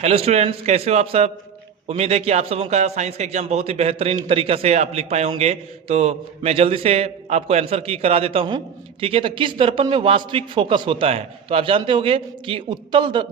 Hello students, कैसे हो आप सब। उम्मीद है कि आप सबों का साइंस का एग्जाम बहुत ही बेहतरीन तरीका से आप लिख पाए होंगे। तो मैं जल्दी से आपको आंसर की करा देता हूं। ठीक है, तो किस दर्पण में वास्तविक फोकस होता है? तो आप जानते होंगे कि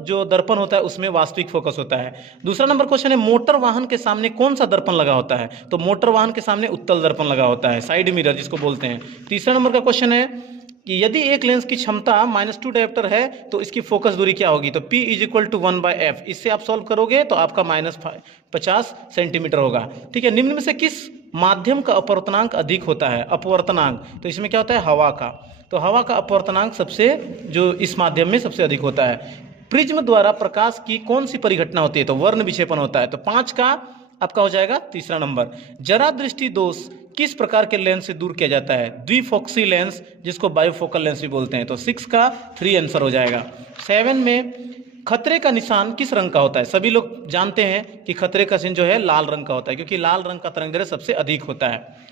जो दर्पण होता है उसमें वास्तविक फोकस होता है। दूसरा नंबर क्वेश्चन है, मोटर वाहन के सामने कौन सा दर्पण लगा होता है? तो मोटर वाहन के सामने उत्तल दर्पण लगा होता है, साइड मिरर जिसको बोलते हैं। तीसरा नंबर का क्वेश्चन है कि यदि एक लेंस की क्षमता -2 डायोप्टर है तो इसकी फोकस दूरी क्या होगी? तो P = 1/f। इससे आप सॉल्व करोगे तो आपका -50 सेंटीमीटर होगा। ठीक है, निम्न में से किस माध्यम का अपवर्तनांक अधिक होता है? अपवर्तनांक, तो इसमें क्या होता है? हवा का। तो हवा का अपवर्तनांक सबसे जो इस माध्यम में सबसे अधिक होता है। प्रिज्म द्वारा प्रकाश की कौन सी परिघटना होती है? तो वर्ण विक्षेपण होता है। तो 5 का आपका हो जाएगा तीसरा नंबर। जरा दृष्टि दोष किस प्रकार के लेंस से दूर किया जाता है? द्विफोक्सी लेंस, जिसको बायोफोकल लेंस भी बोलते हैं। तो 6 का 3 आंसर हो जाएगा। 7 में खतरे का निशान किस रंग का होता है? सभी लोग जानते हैं कि खतरे का चिन्ह जो है लाल रंग का होता है, क्योंकि लाल रंग का तरंग दैर्ध्य सबसे अधिक होता है।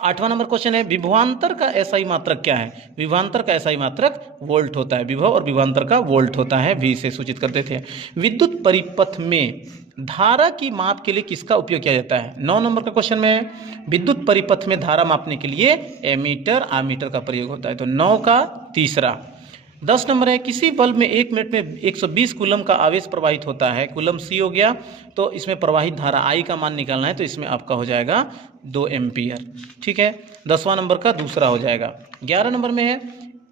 8वां नंबर क्वेश्चन है, विभवांतर का एसआई मात्रक क्या है? विभवांतर का एसआई मात्रक वोल्ट होता है। विभव और विभवांतर का वोल्ट होता है, वी से सूचित करते थे। विद्युत परिपथ में धारा की माप के लिए किसका उपयोग किया जाता है? 9 नंबर का क्वेश्चन में विद्युत परिपथ में धारा मापने के लिए एमीटर आमीटर का प्रयोग होता है। तो 9 का तीसरा। 10 नंबर है, किसी बल्ब में 1 मिनट में 120 कूलम का आवेश प्रवाहित होता है। कूलम सी हो गया, तो इसमें प्रवाहित धारा आई का मान निकालना है। तो इसमें आपका हो जाएगा 2 एम्पियर। ठीक है, 10वां नंबर का दूसरा हो जाएगा। 11 नंबर में है,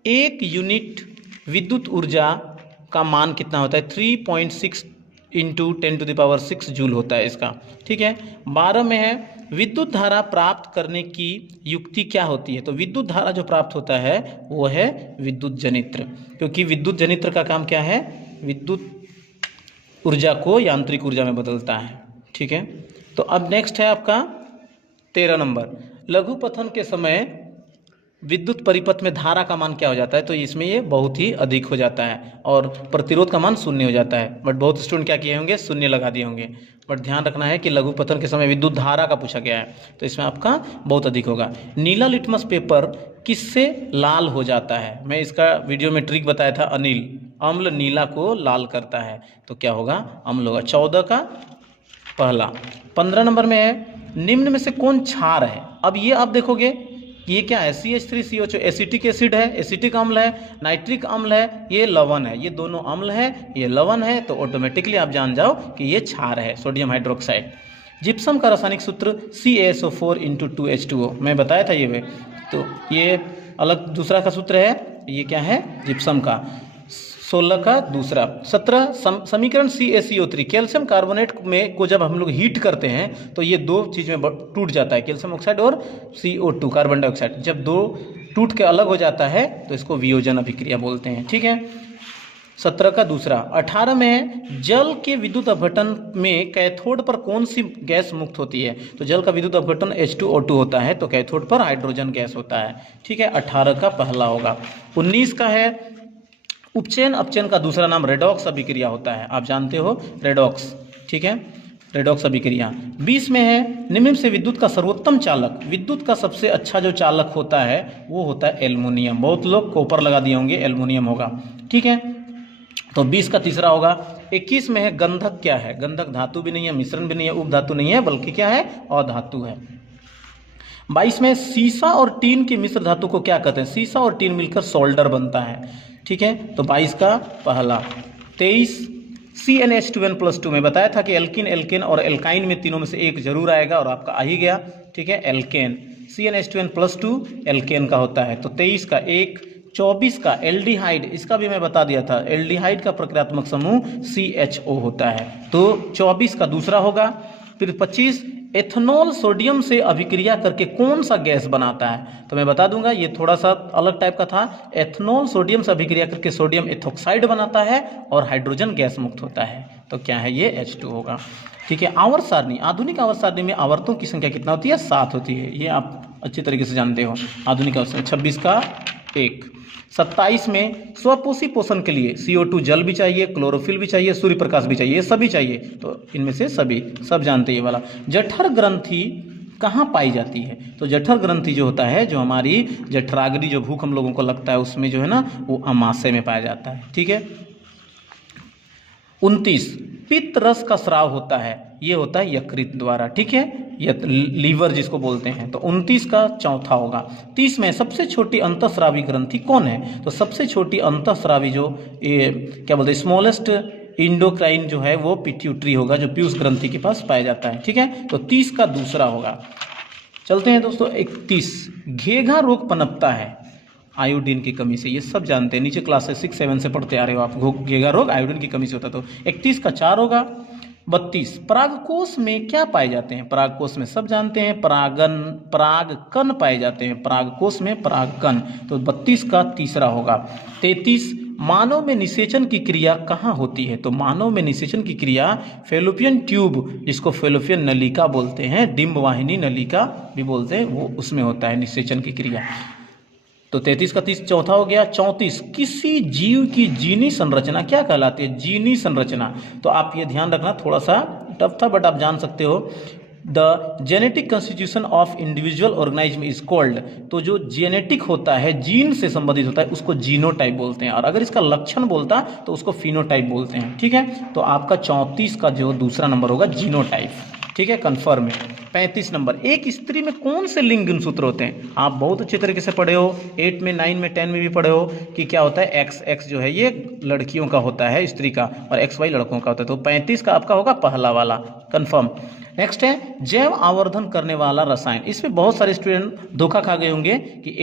1 यूनिट विद्युत ऊर्जा का मान कितना होता है? 3.6 × 10⁶ जूल होता है इसका। ठीक है, 12 में है, विद्युत धारा प्राप्त करने की युक्ति क्या होती है? तो विद्युत धारा जो प्राप्त होता है वो है विद्युत जनित्र, क्योंकि विद्युत जनित्र का काम क्या है? विद्युत ऊर्जा को यांत्रिक ऊर्जा में बदलता है। ठीक है, तो अब नेक्स्ट है आपका 13 नंबर, लघुपथन के समय विद्युत परिपथ में धारा का मान क्या हो जाता है? तो इसमें ये बहुत ही अधिक हो जाता है और प्रतिरोध का मान 0 हो जाता है। बट बहुत स्टूडेंट क्या किए होंगे? 0 लगा दिए होंगे। बट ध्यान रखना है कि लघुपथन के समय विद्युत धारा का पूछा गया है, तो इसमें आपका बहुत अधिक होगा। नीला लिटमस पेपर किससे लाल हो जाता है? मैं इसका वीडियो में ट्रिक बताया था, अनिल। अम्ल नीला को लाल करता है, तो क्या होगा? अम्ल होगा। 14 का पहला। 15 नंबर में है, निम्न में से कौन क्षार है? अब ये आप देखोगे, ये क्या है? CH3COO एसिटिक एसिड है, एसिटिक अम्ल है, नाइट्रिक अम्ल है, ये लवण है। ये दोनों अम्ल है, ये लवण है, तो ऑटोमेटिकली आप जान जाओ कि ये क्षार है, सोडियम हाइड्रोक्साइड। जिप्सम का रासायनिक सूत्र CaSO4 × 2H2O, मैं बताया था ये। तो ये अलग दूसरा का सूत्र है, ये क्या है? जिप्सम का। 16 का दूसरा। 17 समीकरण CaCO3, कैल्शियम कार्बोनेट में को जब हम लोग हीट करते हैं तो ये 2 चीज़ में टूट जाता है, कैल्शियम ऑक्साइड और CO2 कार्बन डाइऑक्साइड। जब 2 टूट के अलग हो जाता है तो इसको वियोजन अभिक्रिया बोलते हैं। ठीक है, 17 का दूसरा। 18 में है, जल के विद्युत अपघटन में कैथोड पर कौन सी गैस मुक्त होती है? तो जल का विद्युत अपघटन H2O2 होता है, तो कैथोड पर हाइड्रोजन गैस होता है। ठीक है, 18 का पहला होगा। 19 का है, उपचयन अपचयन का दूसरा नाम रेडॉक्स अभिक्रिया होता है। आप जानते हो रेडॉक्स। ठीक है, रेडॉक्स अभिक्रिया। 20 में है, निम्न से विद्युत का सर्वोत्तम चालक, विद्युत का सबसे अच्छा जो चालक होता है वो होता है एल्युमिनियम। बहुत लोग कॉपर लगा दिए होंगे, एल्युमिनियम होगा। ठीक है, तो 20 का तीसरा होगा। 21 में है, गंधक क्या है? गंधक धातु भी नहीं है, मिश्रण भी नहीं है, उपधातु नहीं है, बल्कि क्या है? अधातु है। 22 में सीसा और टीन की मिश्र धातु को क्या कहते हैं? सीसा और टीन मिलकर सोल्डर बनता है। ठीक है, तो 22 का पहला। 23 CnH2n+2, में बताया था कि एल्किन, एल्केन और एल्काइन में तीनों में से एक जरूर आएगा और आपका आ ही गया। ठीक है, एल्केन। CnH2n+2 एल्केन का होता है। तो 23 का 1। 24 का एल्डिहाइड, इसका भी मैं बता दिया था, एल्डिहाइड का प्रक्रियात्मक समूह CHO होता है, तो 24 का दूसरा होगा। फिर 25, एथनॉल सोडियम से अभिक्रिया करके कौन सा गैस बनाता है? तो मैं बता दूंगा, ये थोड़ा सा अलग टाइप का था। एथनॉल सोडियम से अभिक्रिया करके सोडियम एथोक्साइड बनाता है और हाइड्रोजन गैस मुक्त होता है। तो क्या है? ये H2 होगा। ठीक है, आवर्त सारणी, आधुनिक आवर्त सारणी में आवर्तों की संख्या कितना होती है? 7 होती है। ये आप अच्छी तरीके से जानते हो, आधुनिक आवर्त सारणी। 26 का 1। 27 में स्वपोषी पोषण के लिए CO2 जल भी चाहिए, क्लोरोफिल भी चाहिए, सूर्य प्रकाश भी चाहिए, ये सभी चाहिए। तो इनमें से सभी सब जानते हैं ये वाला। जठर ग्रंथि कहाँ पाई जाती है? तो जठर ग्रंथि जो होता है, जो हमारी जठराग्नि जो भूख हम लोगों को लगता है उसमें जो है ना, वो अमाशय में पाया जाता है। ठीक है। 29 पित्त रस का स्राव होता है, ये होता है यकृत द्वारा, ठीक है, लीवर जिसको बोलते हैं। तो 29 का चौथा होगा। 30 में सबसे छोटी अंतःस्रावी ग्रंथि कौन है? तो सबसे छोटी अंतःस्रावी जो क्या बोलते हैं, स्मॉलेस्ट इंडोक्राइन जो है वो पिट्यूटरी होगा, जो पीयूष ग्रंथि के पास पाया जाता है, ठीक है। तो 30 का दूसरा होगा। चलते हैं दोस्तों 31, घेघा रोग पनपता है आयोडीन की कमी से, ये सब जानते हैं, नीचे क्लासेस 6-7 से पढ़ते आ रहे हो आप। घेघा रोग आयोडीन की कमी से होता है। तो 31 का 4 होगा। 32, परागकोश में क्या पाए जाते हैं? परागकोश में सब जानते हैं, परागकण पाए जाते हैं, परागकोश में परागकण। तो 32 का तीसरा होगा। 33, मानव में निषेचन की क्रिया कहाँ होती है? तो मानव में निषेचन की क्रिया फैलोपियन ट्यूब, जिसको फैलोपियन नलिका बोलते हैं, डिंब वाहिनी नलिका भी बोलते हैं, वो उसमें होता है निषेचन की क्रिया। तो 33 का 30 चौथा हो गया। 34, किसी जीव की जीनी संरचना क्या कहलाती है? जीनी संरचना। तो आप ये ध्यान रखना, थोड़ा सा टफ था बट आप जान सकते हो। The genetic constitution of individual organism is called. तो जो जेनेटिक होता है, जीन से संबंधित होता है, उसको जीनोटाइप बोलते हैं, और अगर इसका लक्षण बोलता तो उसको फिनोटाइप बोलते हैं, ठीक है। तो आपका 34 का जो दूसरा नंबर होगा जीनोटाइप, ठीक है, कन्फर्म है। 35 नंबर, एक स्त्री में कौन से लिंग गुणसूत्र होते हैं? आप बहुत अच्छे तरीके से पढ़े हो, 8 में 9 में 10 में भी पढ़े हो कि क्या होता है, एक्स जो है ये लड़कियों का होता है, स्त्री का, और XY लड़कों का होता है। तो 35 का आपका होगा पहला वाला, कन्फर्म। नेक्स्ट है जैव आवर्धन करने वाला रसायन। इसमें बहुत सारे स्टूडेंट धोखा खा गए होंगे कि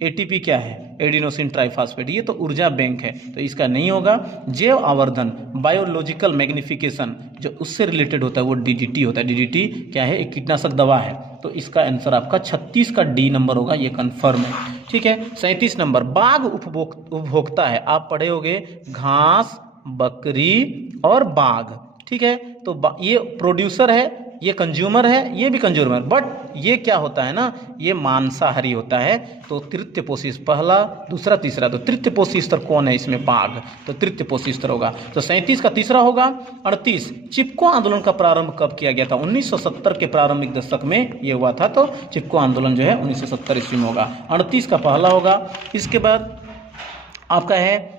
एटीपी क्या है? एडिनोसिन ट्राइफॉस्फेट, ये तो ऊर्जा बैंक है, तो इसका नहीं होगा। जैव आवर्धन, बायोलॉजिकल मैग्निफिकेशन, जो उससे रिलेटेड होता है वो डीडीटी होता है। डीडीटी क्या है? एक कीटनाशक दवा है। तो इसका आंसर आपका 36 का डी नंबर होगा, ये कन्फर्म है, ठीक है। 37 नंबर, बाघ उपभोक्ता है। आप पढ़े होंगे घास, बकरी और बाघ, ठीक है। तो ये प्रोड्यूसर है, ये कंज्यूमर है, ये भी कंज्यूमर, बट ये क्या होता है ना, ये मांसाहारी होता है। तो तृतीयपोषी पहला, दूसरा, तीसरा, तो तृतीयपोषी स्तर कौन है इसमें? बाघ, तो तृतीयपोषी स्तर होगा। तो 37 का तीसरा होगा। 38, चिपको आंदोलन का प्रारंभ कब किया गया था? 1970 के प्रारंभिक दशक में ये हुआ था। तो चिपको आंदोलन जो है 1970 ईस्वी में होगा। 38 का पहला होगा। इसके बाद आपका है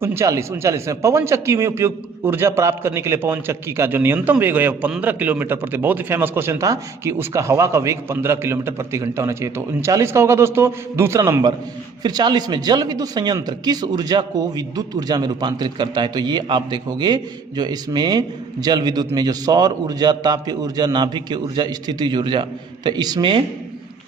39 में, पवन चक्की में उपयोग ऊर्जा प्राप्त करने के लिए पवन चक्की का जो न्यूनतम वेग है 15 किलोमीटर प्रति, बहुत ही फेमस क्वेश्चन था कि उसका हवा का वेग 15 किलोमीटर प्रति घंटा होना चाहिए। तो 39 का होगा दोस्तों दूसरा नंबर। फिर 40 में, जल विद्युत संयंत्र किस ऊर्जा को विद्युत ऊर्जा में रूपांतरित करता है? तो ये आप देखोगे जो इसमें जल विद्युत में जो सौर ऊर्जा, तापीय ऊर्जा, नाभिकीय ऊर्जा, स्थितिज ऊर्जा, तो इसमें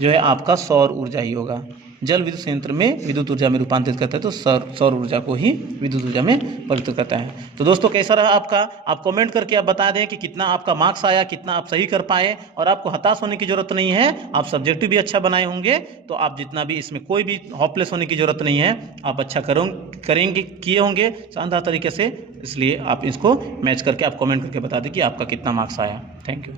जो है आपका सौर ऊर्जा ही होगा। जल विद्युत संयंत्र में विद्युत ऊर्जा में रूपांतरित करता है, तो सौर ऊर्जा को ही विद्युत ऊर्जा में परिवर्तित करता है। तो दोस्तों कैसा रहा आपका? आप कमेंट करके आप बता दें कि कितना आपका मार्क्स आया, कितना आप सही कर पाए। और आपको हताश होने की जरूरत नहीं है, आप सब्जेक्टिव भी अच्छा बनाए होंगे, तो आप जितना भी इसमें कोई भी होपलेस होने की जरूरत नहीं है, आप अच्छा करेंगे, किए होंगे शानदार तरीके से। इसलिए आप इसको मैच करके आप कमेंट करके बता दें कि आपका कितना मार्क्स आया। Thank you.